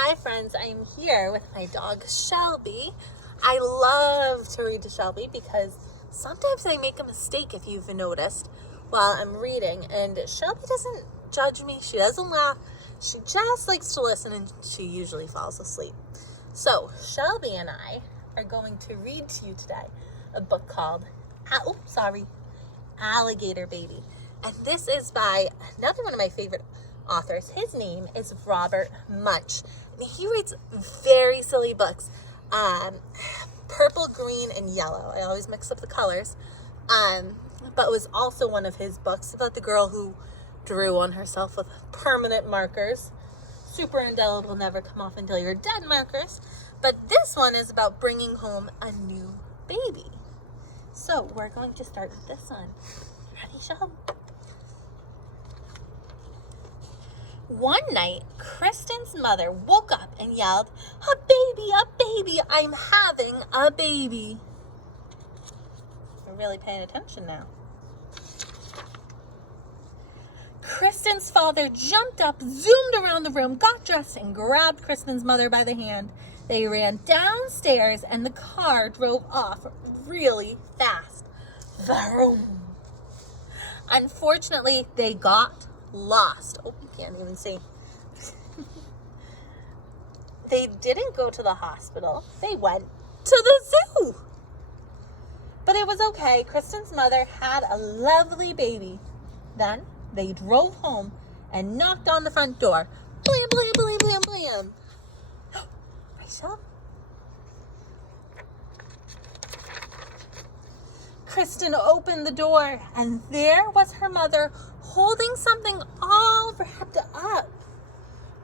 Hi friends, I'm here with my dog Shelby. I love to read to Shelby because sometimes I make a mistake, if you've noticed, while I'm reading, and Shelby doesn't judge me, she doesn't laugh, she just likes to listen, and she usually falls asleep. So Shelby and I are going to read to you today a book called Alligator Baby. And this is by another one of my favorite authors. His name is Robert Munsch. And he writes very silly books. Purple, green, and yellow. I always mix up the colors. But it was also one of his books about the girl who drew on herself with permanent markers. Super indelible, never come off until you're dead markers. But this one is about bringing home a new baby. So we're going to start with this one. Ready, Shelby? One night, Kristen's mother woke up and yelled, "A baby, I'm having a baby." We're really paying attention now. Kristen's father jumped up, zoomed around the room, got dressed, and grabbed Kristen's mother by the hand. They ran downstairs, and the car drove off really fast. Vroom. Unfortunately, they got lost. Oh, you can't even see. They didn't go to the hospital. They went to the zoo. But it was okay. Kristen's mother had a lovely baby. Then they drove home and knocked on the front door. Blam, blam, blam, blam, blam. Rachel? Kristen opened the door, and there was her mother holding something all wrapped up.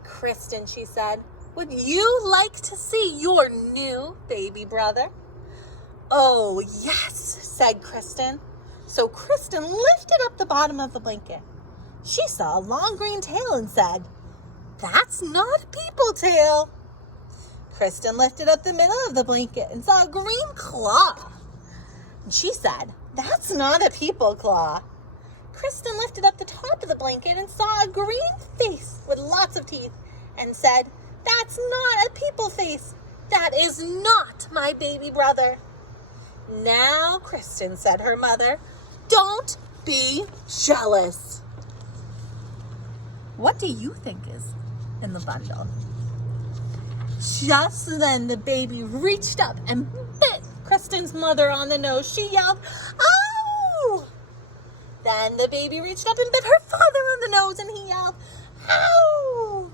"Kristen," she said, "would you like to see your new baby brother?" "Oh, yes," said Kristen. So Kristen lifted up the bottom of the blanket. She saw a long green tail and said, "That's not a people tail." Kristen lifted up the middle of the blanket and saw a green claw. And she said, "That's not a people claw." Kristen lifted up the top of the blanket and saw a green face with lots of teeth and said, "That's not a people face. That is not my baby brother." "Now, Kristen," said her mother, "don't be jealous." What do you think is in the bundle? Just then, the baby reached up and bit Kristen's mother on the nose. She yelled, "Ow!" Then the baby reached up and bit her father on the nose, and he yelled, "Ow!"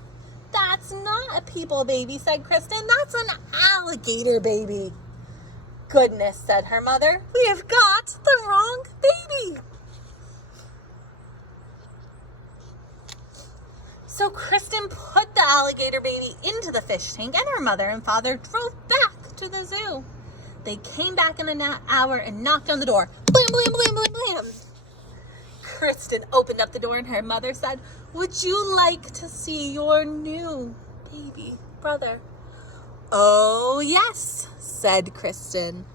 "That's not a people baby," said Kristen. "That's an alligator baby." "Goodness," said her mother, "we have got the wrong baby." So Kristen put the alligator baby into the fish tank, and her mother and father drove back to the zoo. They came back in an hour and knocked on the door. Blam, blam, blam, blam, blam. Kristen opened up the door, and her mother said, "Would you like to see your new baby brother?" "Oh, yes," said Kristen.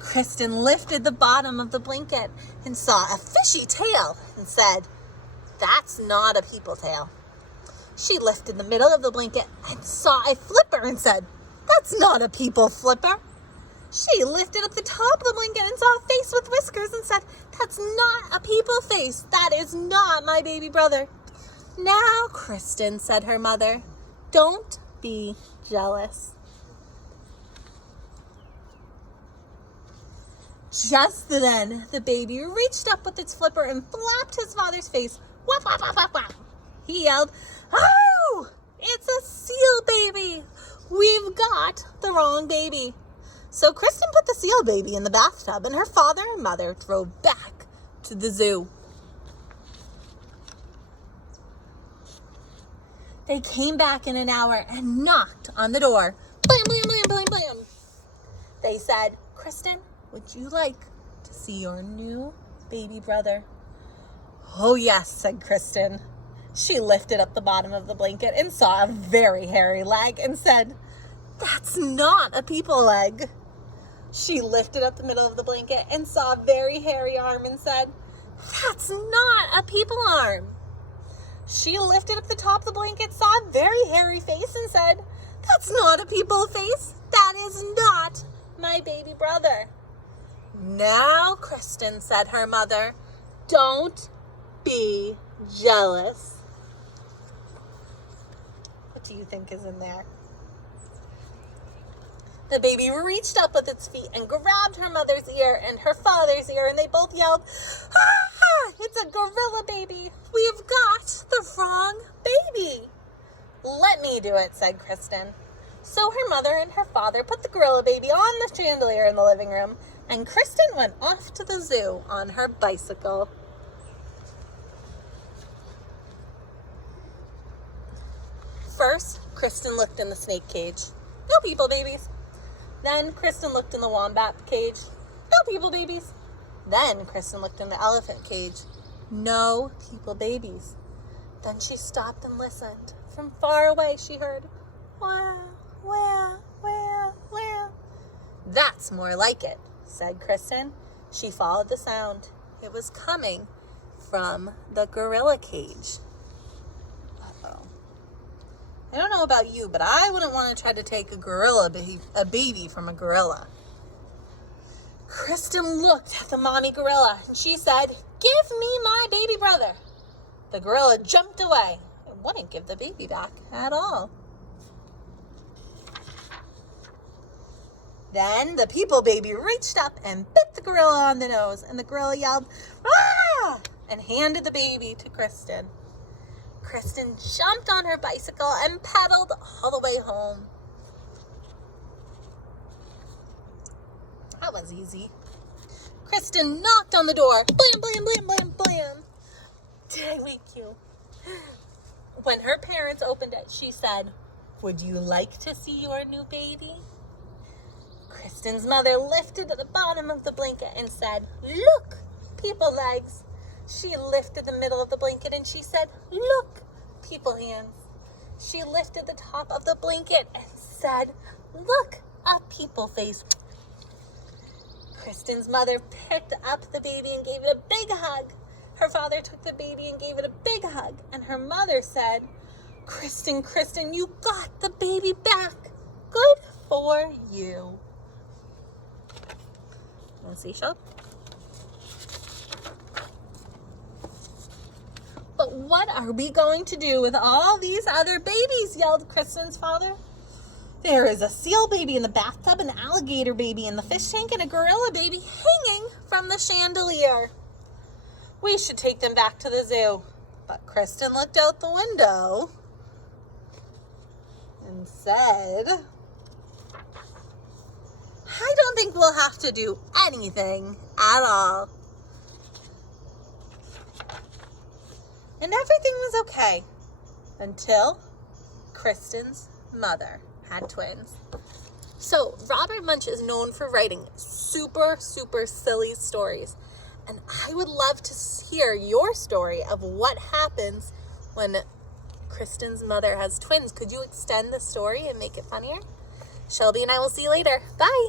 Kristen lifted the bottom of the blanket and saw a fishy tail and said, "That's not a people tail." She lifted the middle of the blanket and saw a flipper and said, "That's not a people flipper." She lifted up the top of the blanket and saw a face with whiskers and said, "That's not a people face. That is not my baby brother." "Now, Kristen," said her mother, "don't be jealous." Just then, the baby reached up with its flipper and flapped his father's face. Whap, whap, whap, whap, whap. He yelled, "Oh, it's a seal baby. We've got the wrong baby." So Kristen put the seal baby in the bathtub, and her father and mother drove back to the zoo. They came back in an hour and knocked on the door. Blam, blam, blam, blam, blam. They said, "Kristen, would you like to see your new baby brother?" "Oh, yes," said Kristen. She lifted up the bottom of the blanket and saw a very hairy leg and said, "That's not a people leg." She lifted up the middle of the blanket and saw a very hairy arm and said, "That's not a people arm." She lifted up the top of the blanket, saw a very hairy face, and said, "That's not a people face. That is not my baby brother." "Now, Kristen," said her mother, "don't be jealous." What do you think is in there? The baby reached up with its feet and grabbed her mother's ear and her father's ear, and they both yelled, "Ah, it's a gorilla baby. We've got the wrong baby." "Let me do it," said Kristen. So her mother and her father put the gorilla baby on the chandelier in the living room, and Kristen went off to the zoo on her bicycle. First, Kristen looked in the snake cage. No people babies. Then Kristen looked in the wombat cage. No people babies. Then Kristen looked in the elephant cage. No people babies. Then she stopped and listened. From far away she heard, "Wah, wah, wah, wah." "That's more like it," said Kristen. She followed the sound. It was coming from the gorilla cage. I don't know about you, but I wouldn't want to try to take a baby from a gorilla. Kristen looked at the mommy gorilla and she said, "Give me my baby brother." The gorilla jumped away and wouldn't give the baby back at all. Then the people baby reached up and bit the gorilla on the nose, and the gorilla yelled, "Ah!" and handed the baby to Kristen. Kristen jumped on her bicycle and pedaled all the way home. That was easy. Kristen knocked on the door. Blam, blam, blam, blam, blam. Did I wake you? When her parents opened it, she said, "Would you like to see your new baby?" Kristen's mother lifted at the bottom of the blanket and said, "Look, people legs." She lifted the middle of the blanket and she said, "Look, people hands." She lifted the top of the blanket and said, "Look, a people face." Kristen's mother picked up the baby and gave it a big hug. Her father took the baby and gave it a big hug. And her mother said, Kristen, you got the baby back. Good for you." Want to see, Shelley? "But what are we going to do with all these other babies?" yelled Kristen's father. "There is a seal baby in the bathtub, an alligator baby in the fish tank, and a gorilla baby hanging from the chandelier. We should take them back to the zoo." But Kristen looked out the window and said, "I don't think we'll have to do anything at all." And everything was okay until Kristen's mother had twins. So Robert Munsch is known for writing super, super silly stories. And I would love to hear your story of what happens when Kristen's mother has twins. Could you extend the story and make it funnier? Shelby and I will see you later. Bye.